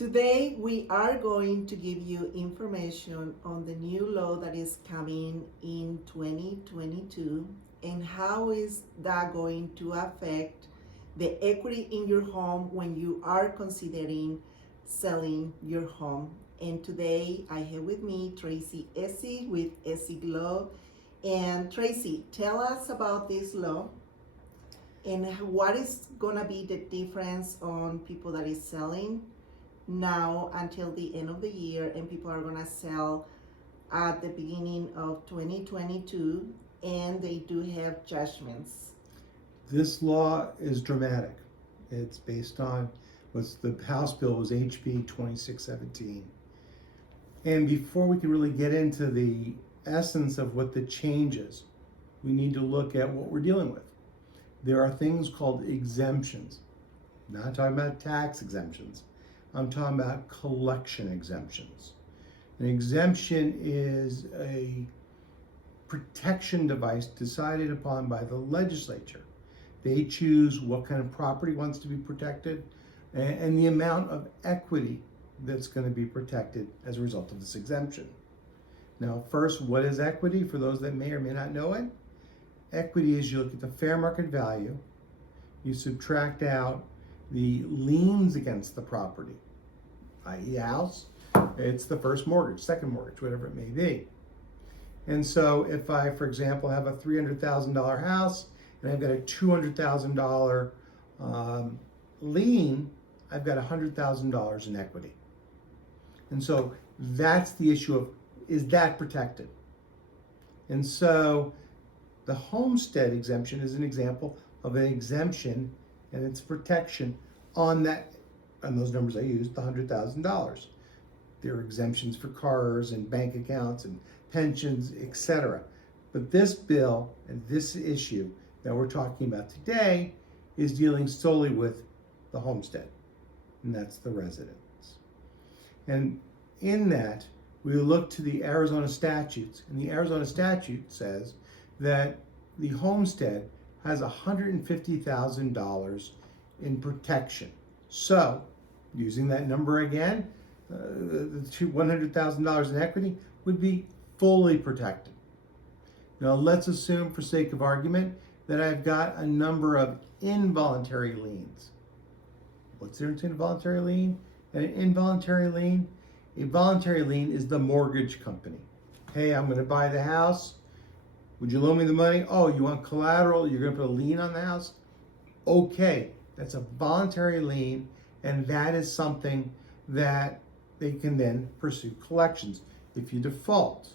Today we are going to give you information on the new law that is coming in 2022 and how is that going to affect the equity in your home when you are considering selling your home. And today I have with me Tracy Essig with Essig Law. And Tracy, tell us about this law and what is gonna be the difference on people that is selling now until the end of the year, and people are gonna sell at the beginning of 2022, and they do have judgments. This law is dramatic. It's based on the House bill was HB 2617. And before we can really get into the essence of what the change is, we need to look at what we're dealing with. There are things called exemptions. I'm not talking about tax exemptions. I'm talking about collection exemptions. An exemption is a protection device decided upon by the legislature. They choose what kind of property wants to be protected and the amount of equity that's going to be protected as a result of this exemption. Now, first, what is equity? For those that may or may not know it, equity is you look at the fair market value, you subtract out the liens against the property, i.e. house, it's the first mortgage, second mortgage, whatever it may be. And so if I, for example, have a $300,000 house and I've got a $200,000 lien, I've got $100,000 in equity. And so that's the issue of, is that protected? And so the homestead exemption is an example of an exemption and its protection on those numbers I used, the $100,000. There are exemptions for cars and bank accounts and pensions, etc. But this bill and this issue that we're talking about today is dealing solely with the homestead, and that's the residence. And in that, we look to the Arizona statutes, and the Arizona statute says that the homestead has $150,000 in protection. So, using that number again, the $100,000 in equity would be fully protected. Now, let's assume, for sake of argument, that I've got a number of involuntary liens. What's the difference between a voluntary lien and an involuntary lien? A voluntary lien is the mortgage company. Hey, I'm going to buy the house. Would you loan me the money? Oh, you want collateral? You're going to put a lien on the house? Okay, that's a voluntary lien, and that is something that they can then pursue collections if you default.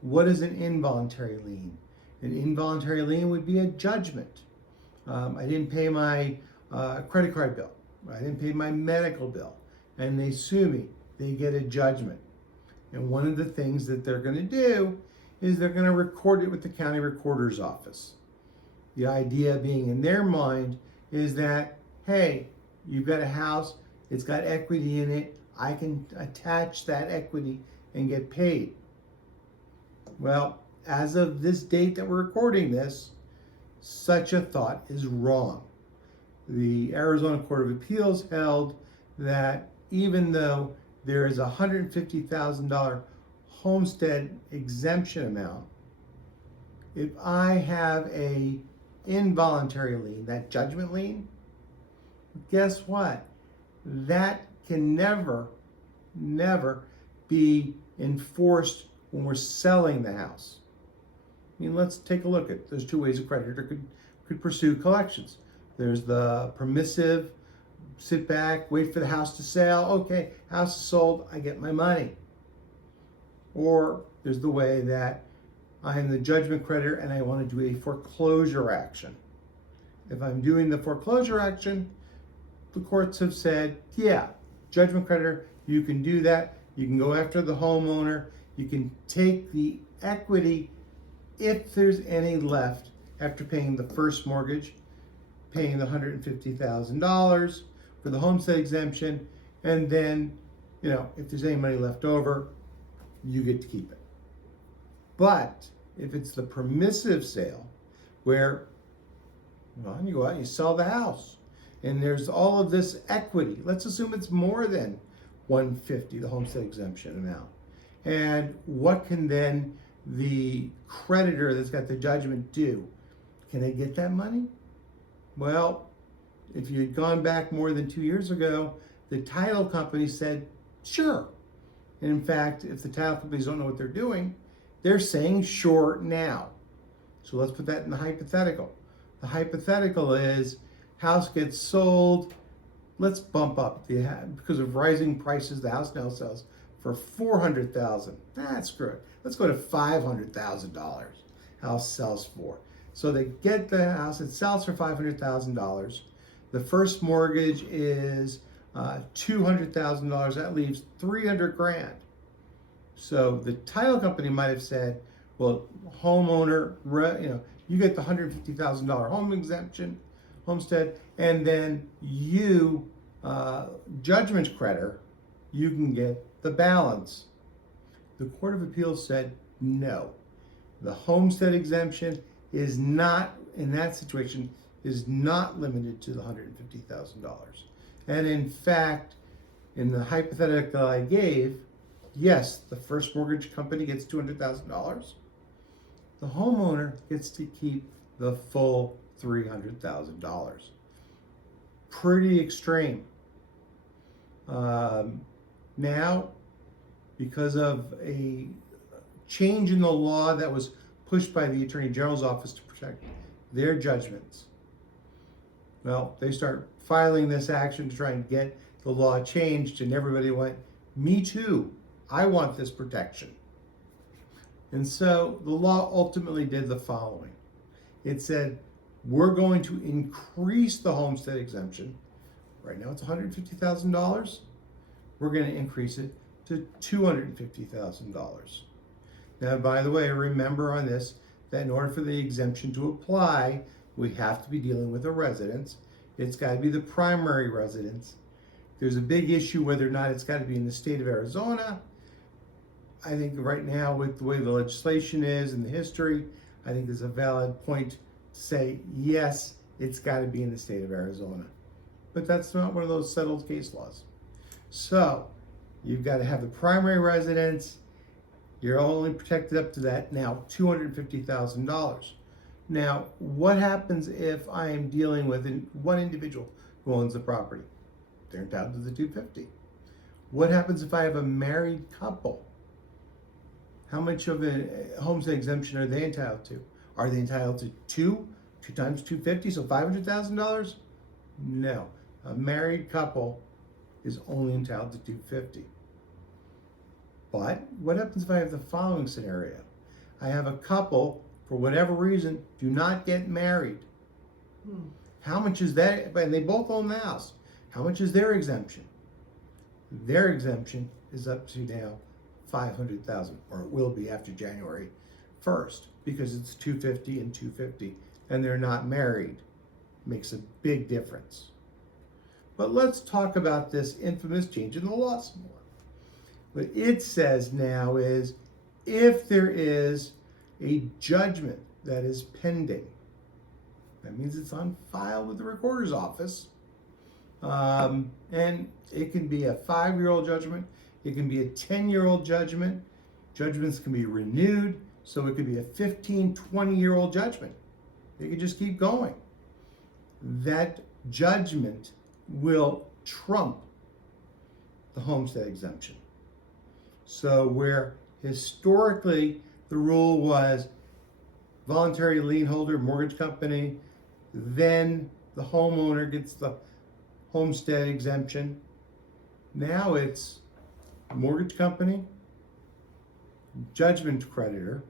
What is an involuntary lien? An involuntary lien would be a judgment. I didn't pay my credit card bill. I didn't pay my medical bill, and they sue me. They get a judgment. And one of the things that they're going to do is they're going to record it with the county recorder's office. The idea being in their mind is that, hey, you've got a house, it's got equity in it, I can attach that equity and get paid. Well, as of this date that we're recording this, such a thought is wrong. The Arizona Court of Appeals held that even though there is a $150,000 homestead exemption amount, if I have a involuntary lien, that judgment lien, guess what? That can never be enforced when we're selling the house. I mean, let's take a look at, there's two ways a creditor could pursue collections. There's the permissive, sit back, wait for the house to sell. Okay, house is sold, I get my money. Or there's the way that I am the judgment creditor and I want to do a foreclosure action. If I'm doing the foreclosure action, the courts have said, yeah, judgment creditor, you can do that. You can go after the homeowner. You can take the equity if there's any left after paying the first mortgage, paying the $150,000 for the homestead exemption, and then, if there's any money left over, you get to keep it. But if it's the permissive sale, where you go out and you sell the house, and there's all of this equity. Let's assume it's more than 150, the homestead exemption amount. And what can then the creditor that's got the judgment do? Can they get that money? Well, if you had gone back more than 2 years ago, the title company said, sure. And in fact, if the title companies don't know what they're doing, they're saying sure now. So let's put that in the hypothetical. The hypothetical is house gets sold. Let's bump up because of rising prices. The house now sells for $400,000. That's good. Let's go to $500,000. House sells for. So they get the house. It sells for $500,000. The first mortgage is $200,000. That leaves $300,000. So the title company might have said, well, homeowner, you get the $150,000 home exemption, homestead, and then you, judgment creditor, you can get the balance. The Court of Appeals said no. The homestead exemption is not, in that situation, is not limited to the $150,000. And in fact, in the hypothetical I gave, yes, the first mortgage company gets $200,000. The homeowner gets to keep the full $300,000. Pretty extreme. Now, because of a change in the law that was pushed by the Attorney General's office to protect their judgments, well, they start filing this action to try and get the law changed, and everybody went, me too, I want this protection. And so the law ultimately did the following. It said, we're going to increase the homestead exemption. Right now it's $150,000. We're going to increase it to $250,000. Now, by the way, remember on this that in order for the exemption to apply, we have to be dealing with a residence. It's got to be the primary residence. There's a big issue whether or not it's got to be in the state of Arizona. I think right now, with the way the legislation is and the history, I think there's a valid point to say, yes, it's got to be in the state of Arizona. But that's not one of those settled case laws. So you've got to have the primary residence. You're only protected up to that now, $250,000. Now, what happens if I am dealing with one individual who owns the property? They're entitled to the $250,000. What happens if I have a married couple? How much of a homestead exemption are they entitled to? Are they entitled to two times $250,000, so $500,000? No, a married couple is only entitled to $250,000. But what happens if I have the following scenario? I have a couple, for whatever reason, do not get married. How much is that? And they both own the house. How much is their exemption? Their exemption is up to now $500,000, or it will be after January 1st, because it's $250,000 and $250,000, and they're not married. Makes a big difference. But let's talk about this infamous change in the law some more. What it says now is, if there is a judgment that is pending, that means it's on file with the recorder's office, and it can be a 5-year-old judgment, it can be a 10-year-old judgment. Judgments can be renewed, so it could be a 15, 20-year-old judgment. They could just keep going. That judgment will trump the homestead exemption. So where historically the rule was voluntary lien holder, mortgage company, then the homeowner gets the homestead exemption. Now it's mortgage company, judgment creditor.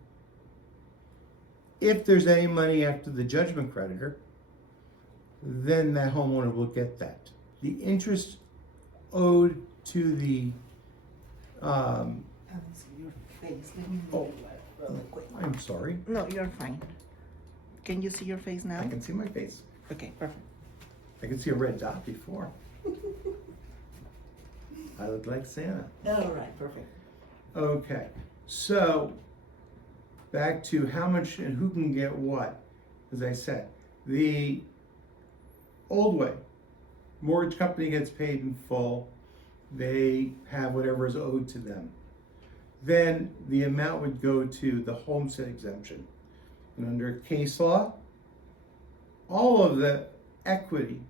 If there's any money after the judgment creditor, then that homeowner will get that. The interest owed to the I don't see your face. Let me move it really quick. I'm sorry. No, you're fine. Can you see your face now? I can see my face. Okay, perfect. I can see a red dot before. I look like Santa. All right, perfect. Okay, so back to how much and who can get what. As I said, the old way, Mortgage company gets paid in full. They have whatever is owed to them. Then the amount would go to the homestead exemption. And under case law, all of the equity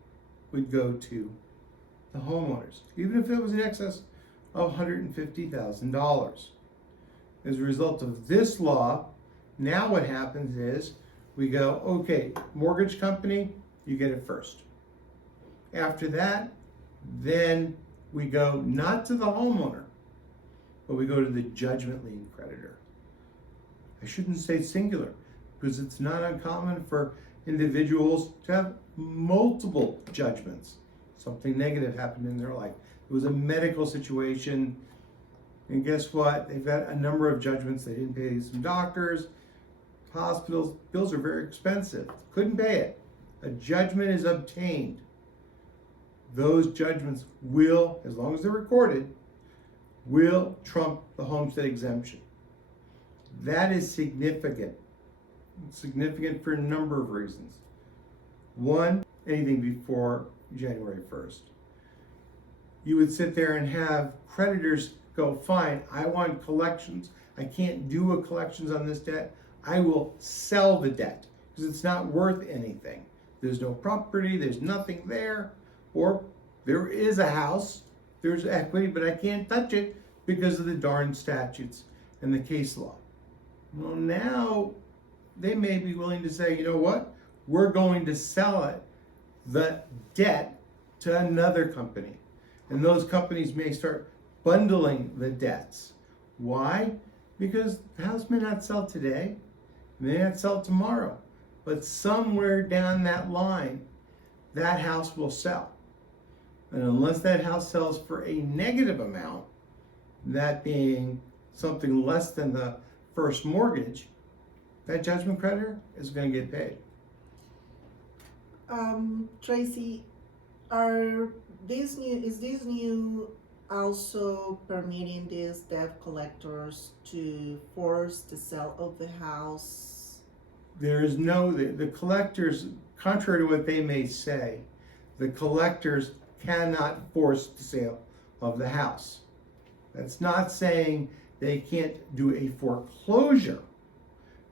would go to the homeowners, even if it was in excess of $150,000. As a result of this law, now what happens is we go, okay, mortgage company, you get it first. After that, then we go not to the homeowner, but we go to the judgment lien creditor. I shouldn't say singular, because it's not uncommon for individuals to have multiple judgments. Something negative happened in their life. It was a medical situation, and guess what? They've got a number of judgments. They didn't pay some doctors, hospitals. Bills are very expensive. Couldn't pay it. A judgment is obtained. Those judgments will, as long as they're recorded, will trump the homestead exemption. That is significant. It's significant for a number of reasons. One, anything before January 1st. You would sit there and have creditors go, fine, I want collections. I can't do a collections on this debt. I will sell the debt because it's not worth anything. There's no property, there's nothing there. Or there is a house, there's equity, but I can't touch it because of the darn statutes and the case law. Well, now they may be willing to say, you know what? We're going to sell it, the debt, to another company. And those companies may start bundling the debts. Why? Because the house may not sell today, may not sell tomorrow, but somewhere down that line, that house will sell. And unless that house sells for a negative amount, that being something less than the first mortgage, that judgment creditor is going to get paid. Tracy, is this new also permitting these debt collectors to force the sale of the house? There is no, the collectors, contrary to what they may say, the collectors cannot force the sale of the house. That's not saying they can't do a foreclosure.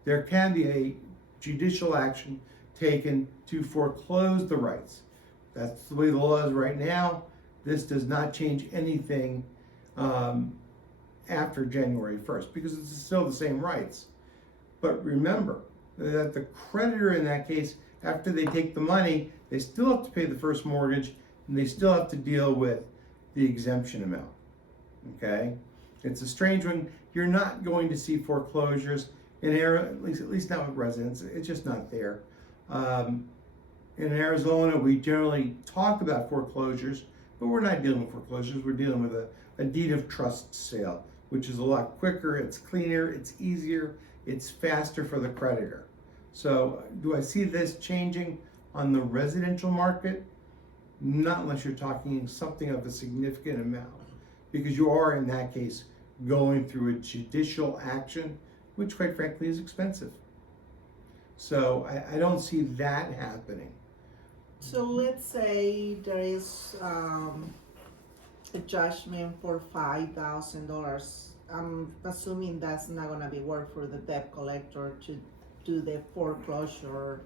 There can be a judicial action taken to foreclose the rights. That's the way the law is right now. This does not change anything after January 1st because it's still the same rights. But remember that the creditor in that case, after they take the money, they still have to pay the first mortgage and they still have to deal with the exemption amount. Okay? It's a strange one. You're not going to see foreclosures in Arizona, at least not with residents. It's just not there. In Arizona, we generally talk about foreclosures, but we're not dealing with foreclosures. We're dealing with a deed of trust sale, which is a lot quicker, it's cleaner, it's easier, it's faster for the creditor. So do I see this changing on the residential market? Not unless you're talking something of a significant amount, because you are in that case going through a judicial action, which quite frankly is expensive. So I don't see that happening. So let's say there is a judgment for $5,000. I'm assuming that's not gonna be worth for the debt collector to do the foreclosure.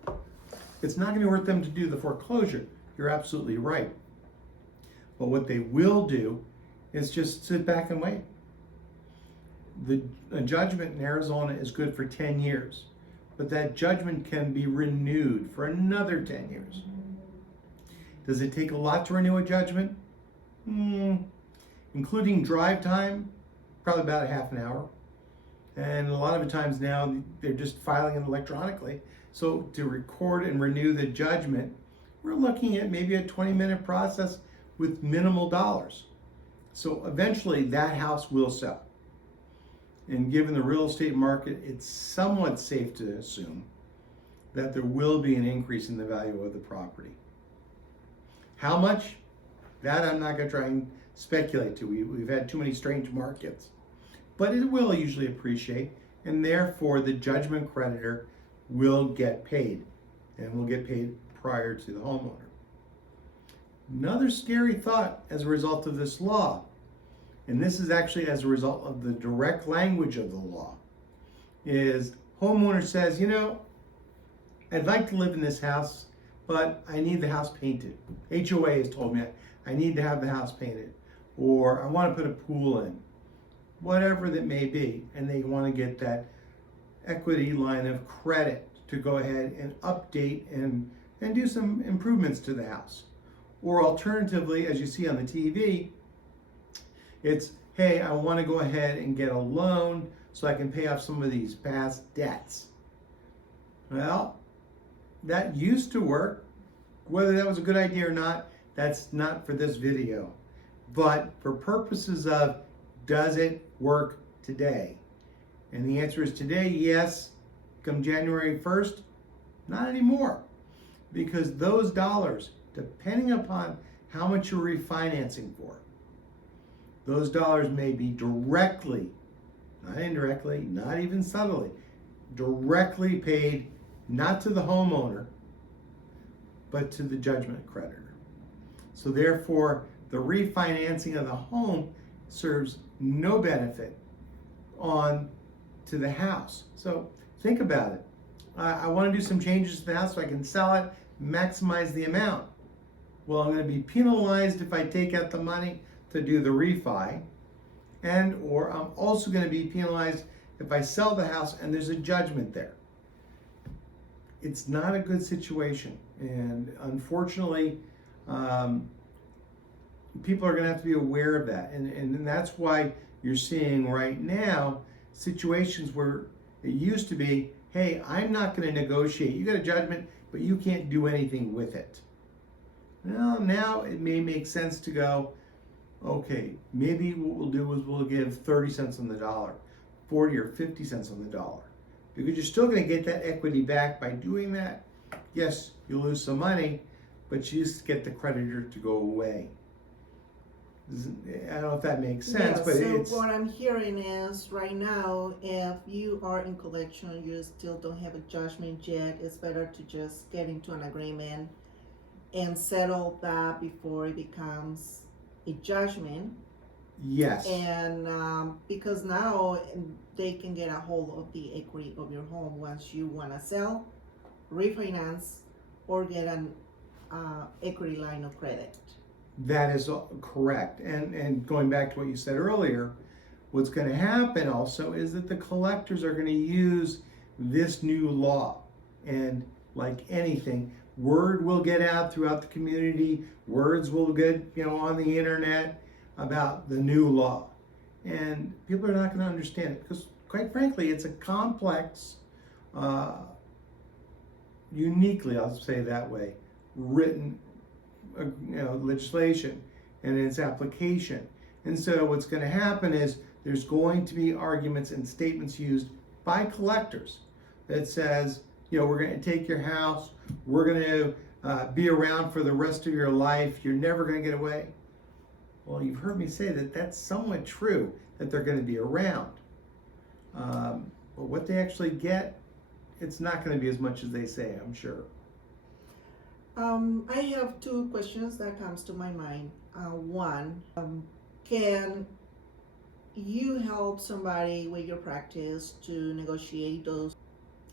It's not gonna be worth them to do the foreclosure. You're absolutely right. But what they will do is just sit back and wait. A judgment in Arizona is good for 10 years, but that judgment can be renewed for another 10 years. Does it take a lot to renew a judgment? Including drive time, probably about a half an hour. And a lot of the times now, they're just filing it electronically. So to record and renew the judgment, we're looking at maybe a 20-minute process with minimal dollars. So eventually that house will sell. And given the real estate market, it's somewhat safe to assume that there will be an increase in the value of the property. How much? That I'm not going to try and speculate to. We've had too many strange markets. But it will usually appreciate, and therefore the judgment creditor will get paid, and will get paid prior to the homeowner. Another scary thought as a result of this law, and this is actually as a result of the direct language of the law, is homeowner says, I'd like to live in this house, but I need the house painted. HOA has told me I need to have the house painted, or I want to put a pool in, whatever that may be, and they want to get that equity line of credit to go ahead and update and do some improvements to the house. Or alternatively, as you see on the TV, it's, hey, I want to go ahead and get a loan so I can pay off some of these past debts. Well, that used to work. Whether that was a good idea or not, that's not for this video. But for purposes of, does it work today? And the answer is today, yes. Come January 1st, not anymore. Because those dollars, depending upon how much you're refinancing for, those dollars may be directly, not indirectly, not even subtly, directly paid not to the homeowner, but to the judgment creditor. So therefore, the refinancing of the home serves no benefit on to the house. So think about it. I want to do some changes to the house so I can sell it, maximize the amount. Well, I'm going to be penalized if I take out the money to do the refi, and or I'm also going to be penalized if I sell the house and there's a judgment there. It's not a good situation, and unfortunately, people are going to have to be aware of that, and that's why you're seeing right now situations where it used to be, hey, I'm not going to negotiate. You got a judgment, but you can't do anything with it. Well, now it may make sense to go, okay, maybe what we'll do is we'll give 30 cents on the dollar, 40 or 50 cents on the dollar. Because you're still going to get that equity back by doing that. Yes, you lose some money, but you just get the creditor to go away. I don't know if that makes sense, but so it's... what I'm hearing is right now, if you are in collection, you still don't have a judgment yet, it's better to just get into an agreement and settle that before it becomes a judgment. Yes. And because now they can get a hold of the equity of your home once you want to sell, refinance, or get an equity line of credit. That is correct. And going back to what you said earlier, what's going to happen also is that the collectors are going to use this new law. And like anything, word will get out throughout the community, words will get, on the internet about the new law. And people are not going to understand it because, quite frankly, it's a complex, uniquely, I'll say that way, written legislation and its application. And so what's going to happen is there's going to be arguments and statements used by collectors that says, we're going to take your house, we're going to be around for the rest of your life, you're never going to get away. Well, you've heard me say that that's somewhat true, that they're going to be around. But what they actually get, it's not going to be as much as they say, I'm sure. I have two questions that comes to my mind. One, can you help somebody with your practice to negotiate those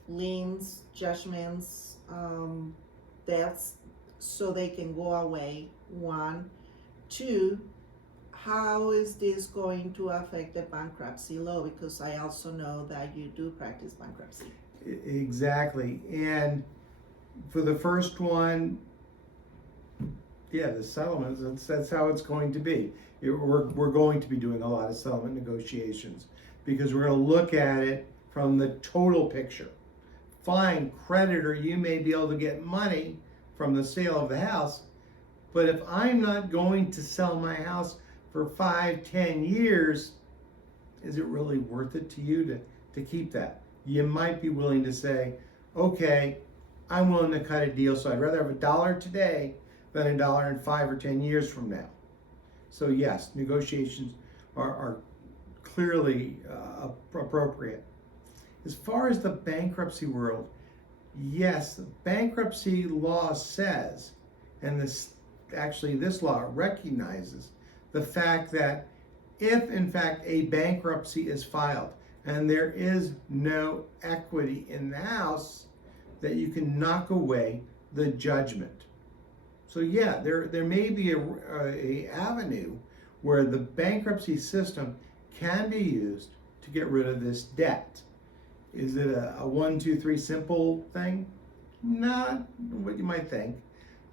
liens, judgments, debts, so they can go away? One. Two, how is this going to affect the bankruptcy law? Because I also know that you do practice bankruptcy. Exactly. And for the first one, the settlements, that's how it's going to be. We're going to be doing a lot of settlement negotiations because we're going to look at it from the total picture. Fine, creditor, you may be able to get money from the sale of the house, but if I'm not going to sell my house for 5-10 years, is it really worth it to you to keep that? You might be willing to say, okay, I'm willing to cut a deal, so I'd rather have $1 today than $1 in 5 or 10 years from now. So yes, negotiations are clearly appropriate. As far as the bankruptcy world, yes, the bankruptcy law says, and actually this law recognizes the fact that if in fact a bankruptcy is filed and there is no equity in the house, that you can knock away the judgment. So yeah, there may be a avenue where the bankruptcy system can be used to get rid of this debt. Is it a 1, 2, 3 simple thing? Not what you might think.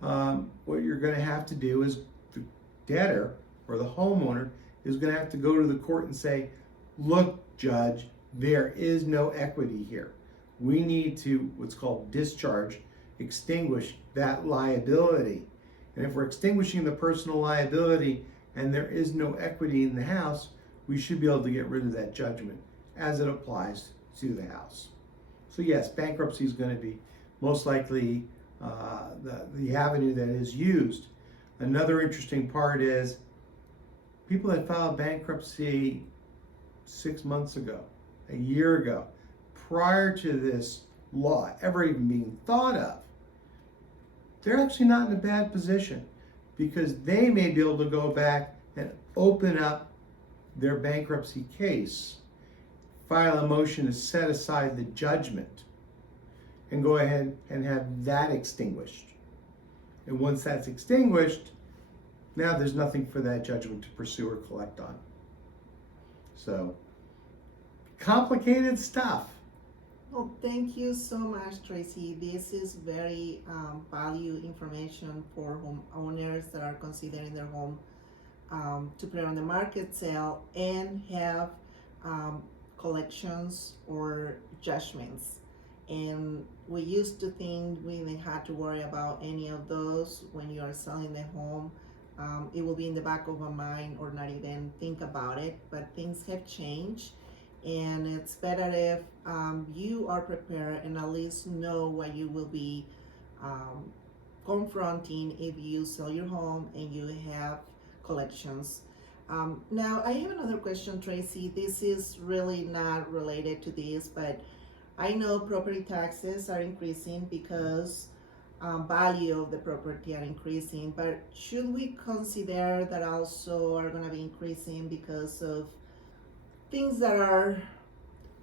What you're going to have to do is the debtor or the homeowner is going to have to go to the court and say, look, judge, there is no equity here. We need to, what's called discharge, extinguish that liability. And if we're extinguishing the personal liability and there is no equity in the house, we should be able to get rid of that judgment as it applies to the house. So yes, bankruptcy is going to be most likely the avenue that is used. Another interesting part is people that filed bankruptcy 6 months ago, a year ago, prior to this law ever even being thought of, they're actually not in a bad position because they may be able to go back and open up their bankruptcy case, file a motion to set aside the judgment, and go ahead and have that extinguished. And once that's extinguished, now there's nothing for that judgment to pursue or collect on. So, complicated stuff. Well, thank you so much, Tracy. This is very valuable information for homeowners that are considering their home to put it on the market sale and have collections or judgments. And we used to think we didn't have to worry about any of those when you are selling the home. It will be in the back of our mind or not even think about it, but things have changed. And it's better if you are prepared and at least know what you will be confronting if you sell your home and you have collections. Now, I have another question, Tracy. This is really not related to this, but I know property taxes are increasing because value of the property are increasing, but should we consider that also are going to be increasing because of things that are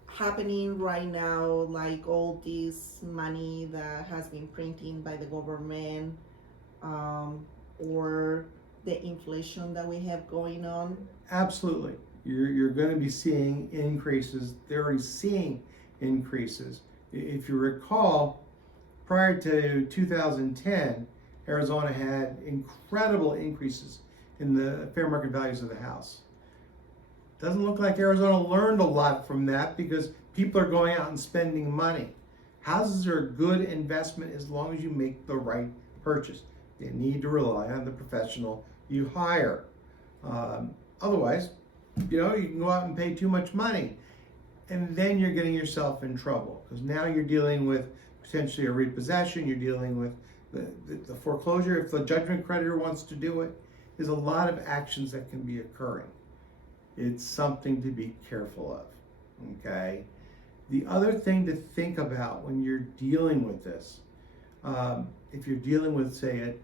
happening right now, like all this money that has been printing by the government, or the inflation that we have going on? Absolutely. You're going to be seeing increases. They're already seeing increases. If you recall, prior to 2010, Arizona had incredible increases in the fair market values of the house. Doesn't look like Arizona learned a lot from that because people are going out and spending money. Houses are a good investment as long as you make the right purchase. You need to rely on the professional you hire. Otherwise, you can go out and pay too much money, and then you're getting yourself in trouble because now you're dealing with potentially a repossession. You're dealing with the foreclosure. If the judgment creditor wants to do it, there's a lot of actions that can be occurring. It's something to be careful of, okay? The other thing to think about when you're dealing with this, if you're dealing with, say,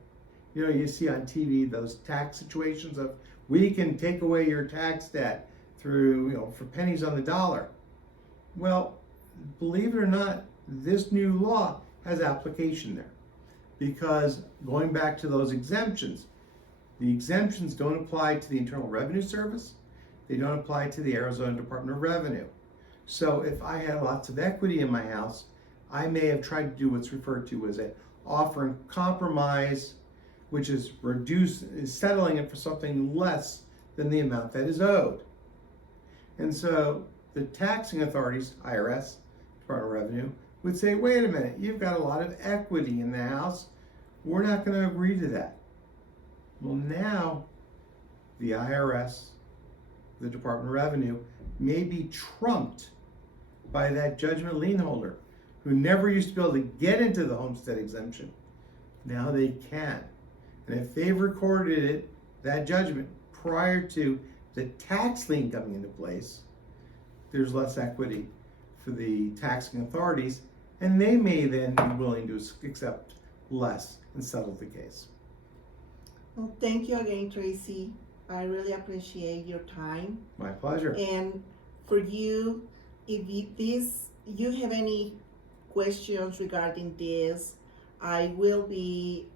you see on TV those tax situations of, we can take away your tax debt through, for pennies on the dollar. Well, believe it or not, this new law has application there. Because going back to those exemptions, the exemptions don't apply to the Internal Revenue Service. They don't apply to the Arizona Department of Revenue. So if I had lots of equity in my house, I may have tried to do what's referred to as an offer in compromise, which is settling it for something less than the amount that is owed. And so the taxing authorities, IRS, Department of Revenue, would say, wait a minute, you've got a lot of equity in the house. We're not going to agree to that. Well, now the IRS, the Department of Revenue, may be trumped by that judgment lien holder who never used to be able to get into the homestead exemption. Now they can. And if they've recorded it, that judgment, prior to the tax lien coming into place, there's less equity for the taxing authorities, and they may then be willing to accept less and settle the case. Well, thank you again, Tracy. I really appreciate your time. My pleasure. And for you, if you have any questions regarding this, I will be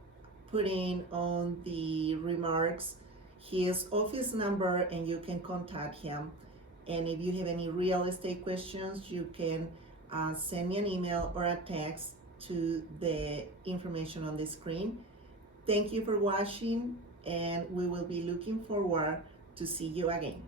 putting on the remarks his office number and you can contact him. And if you have any real estate questions, you can send me an email or a text to the information on the screen. Thank you for watching, and we will be looking forward to see you again.